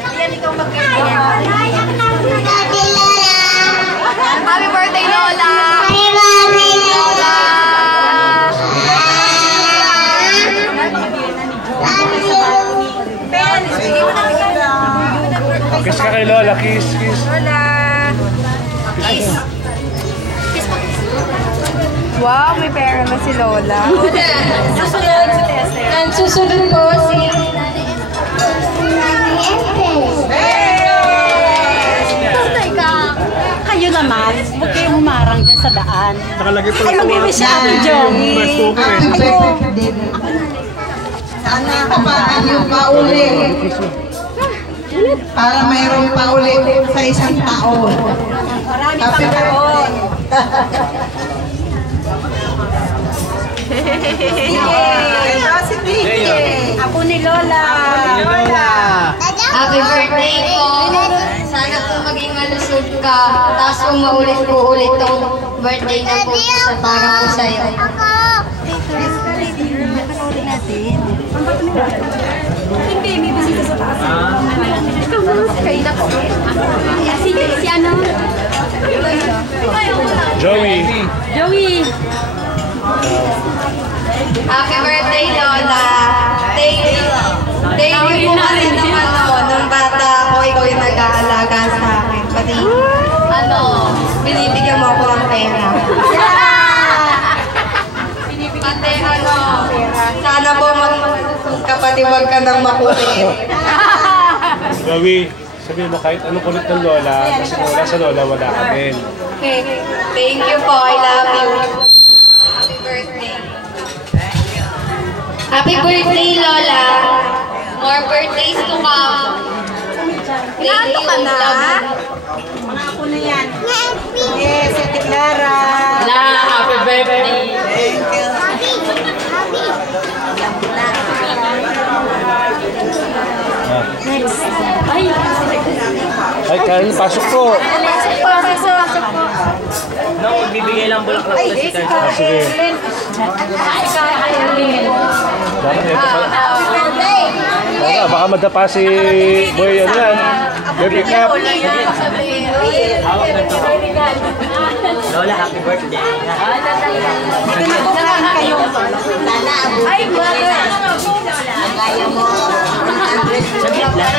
Ayan, ikaw mag-ganyan. Happy birthday, Lola! Happy birthday, Lola! Kiss ka kay Lola, kiss, kiss. Lola! Kiss! Kiss po, kiss. Wow, may pera na si Lola. Susunod si Tessa. And susunod po si kayo naman, huwag kayong humarang dyan sa daan. Nakalagay pala Ay, mag-ibig siya ating Joey. Sana kapaan yung pauli. Para mayroong pauli sa isang taon. Happy birthday. Ako ni Lola. Happy birthday po! Sana po maging malusog ka. Tapos kung maulit po ulit tong birthday na po sa para po sa'yo. Hindi, may bisita sa taas. Ikaw naman kayo na po. Si ano? Joey. Joey. Happy birthday, Lola! Thank you. Thank you po kasi naman nung bata ako, ikaw yung nag-aalaga sa akin. Pati, binibigyan mo ako ng pera. Pati, sana po mag-malusog ka, pati wag ka nang makulit. Joey, sabihin mo kahit anong kulit ng Lola, kasi kung wala sa Lola, wala ka din. Okay. Thank you po. I love you. Happy birthday. Happy birthday, Lola. More birthdays to come. Thank you. Mga ako na yan. Yes, Ate Clara. Happy birthday! Thank you. Next. Ay. Ay, Karen, pasok po. Pasok po. No, bibigay lang bulaklak na si Karen. Ah, sige. Dapat ito pa. Baka madapa si Boy, ano yan? Baby Cap. Hawak na to. Lola, happy birthday. Ay, mother. Saglit lang.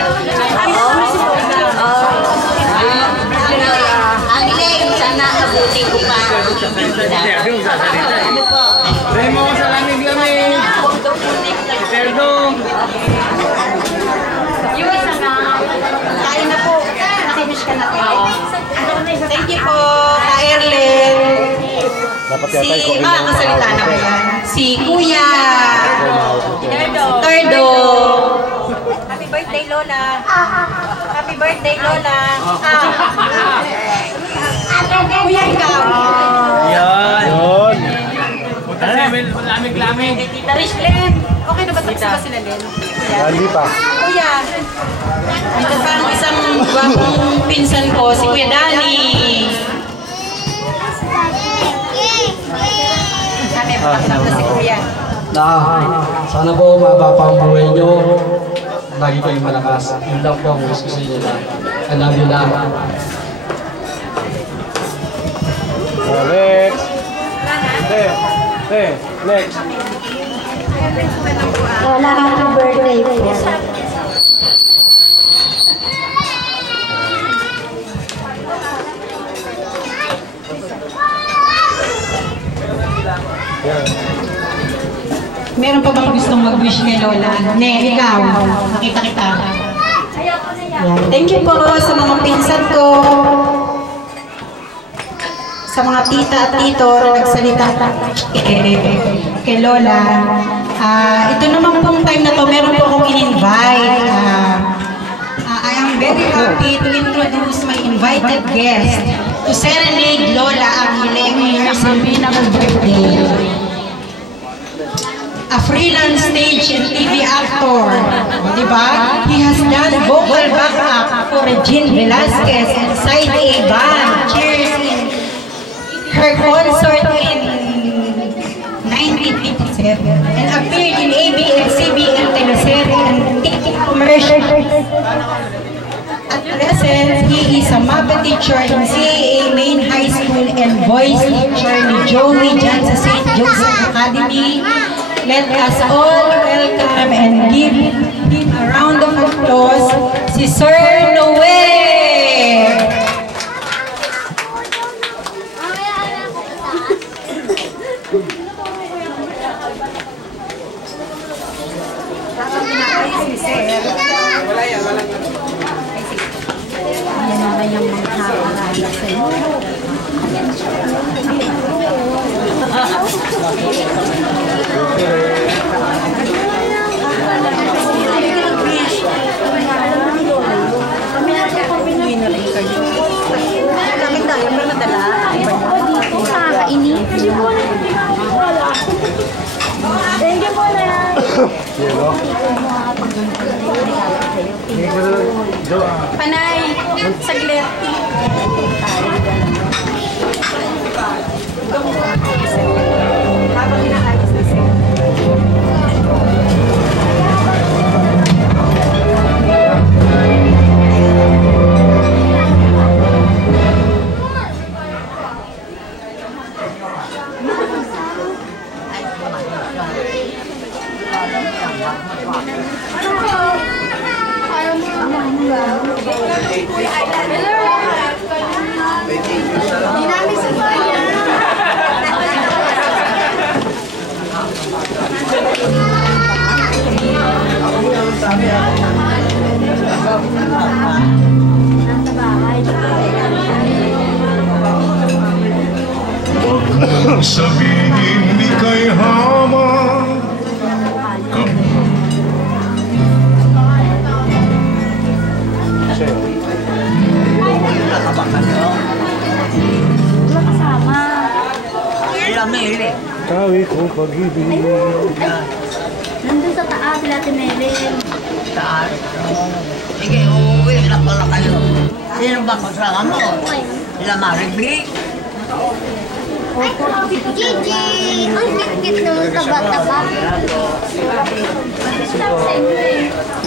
Ang galing, sana abutin ko pa. Remo sa lamig-lamig. Perdong. Kain na po. Finish ka na po. Thank you po, Ka-Erlen. Dapat yata yung kuhin ng kasalita na ba yan? Si Kuya. Terdo. Terdo. Happy birthday, Lola. Happy birthday, Lola. Kuya, ikaw. Yan. Yun. Lamig-lamig. Tita Richlen. Okay na ba tapos ba sila, Len? Hindi pa. Kuya. Ito pa ang isang gwapong pinsan ko, si Kuya Dani. Kami, patap na si Kuya. Sana po mababa pa ang buhay nyo. Lagi kayong malakas. Yun lang po ang gusto sa inyo na. I love you lang. Next. Next. Lola, happy birthday po. Yan. Meron pa bang gustong mag-wish kay Lola? Ne, ikaw. Nakita kita. Yan. Thank you po sa mga pinsan ko. Sa mga tita at tito na nagsalita kay Lola. Ito naman pong time na to, meron po akong in-invite. I am very happy to introduce my invited guest to serenade Lola Aguilera sa pinakang birthday. A freelance stage and TV actor. Diba? He has done vocal backup for Regine Velasquez and Side A Band. Cheers in her concert in 1957 and appeared in ABS-CBN teleserye and TV At present, he is a math teacher in CAA Main High School and voice teacher ni Joey dyan sa St. Joseph Academy. Let us all welcome and give him a round of applause, si Sir Noel! Panay, saglit. Sabihin ika'y hamon Kawi kong pag-ibig. Nandun sa taas, sila tinelin. Taas? Sige, uuwi na pala kayo. Sino ba kasama mo? Sila Maribig? Gigi! Ang cute naman taba-taba.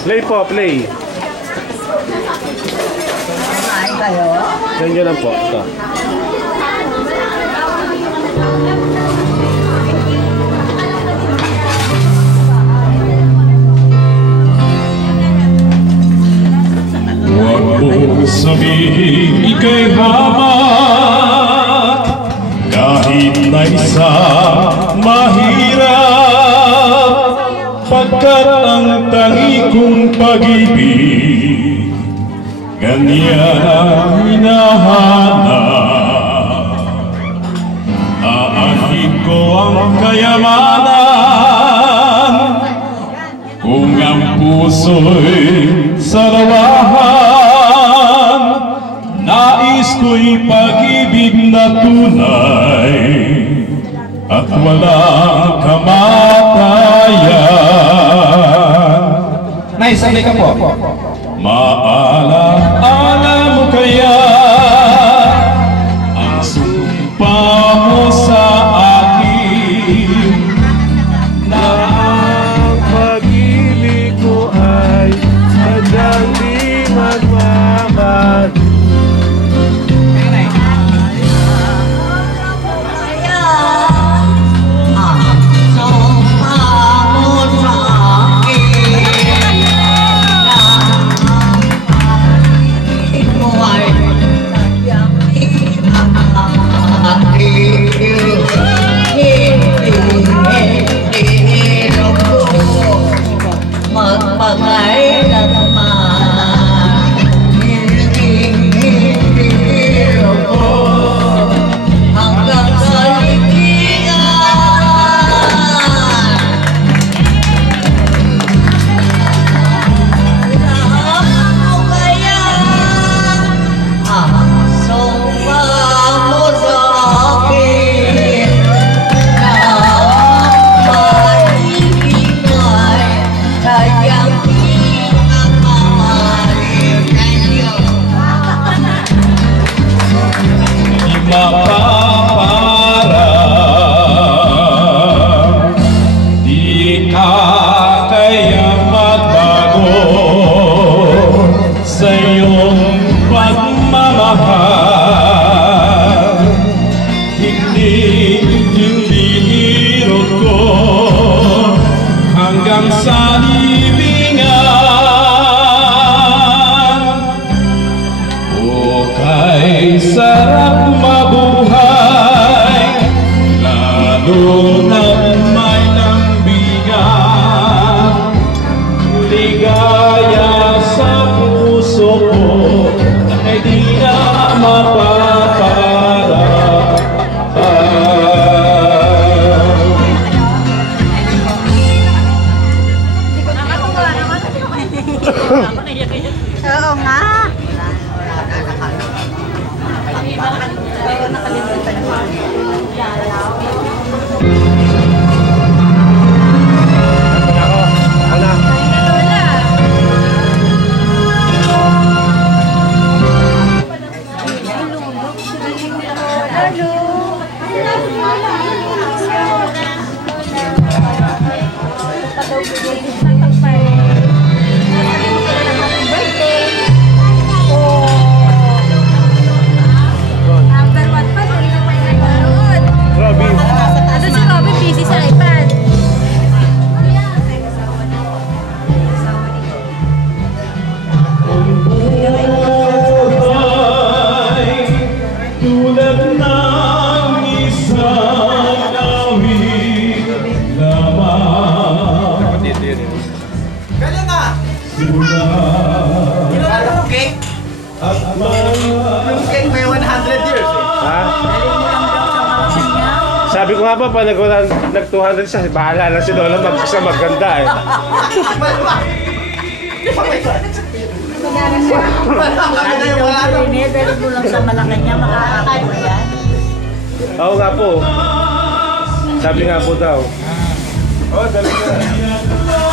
Play po, play. Ay kayo? Ganyan lang po. Ito. Huwag mo sabihin ika'y hamak kahit na isa mahirap pagkat ang tangi kong pag-ibig ganyan ang hinahanap. Aanhin ko ang kayamanan kung ang puso'y sarawahan. Nais ko'y pag-ibig na tunay at walang kamatayan. Naisabay ka po. Maala-ala mo kaya ang sumpa mo sa akin Na ang pag-ibig ko ay sadyang di magmamahal. sa iyong pagmamahal. Hindi irot ko hanggang sa libingan. O kay sarap mabuhay, lalo na may lambingan. Ligaya sa puso ko ay di na mapaparaan. Oo nga. Sabi ko nga ba, pag nag-200 siya, bahala na si Lola mag-isa maganda eh. Dali mo lang sa Malacanang, makakakain mo yan. Oo nga po. Sabi nga po daw. Oh, dali na.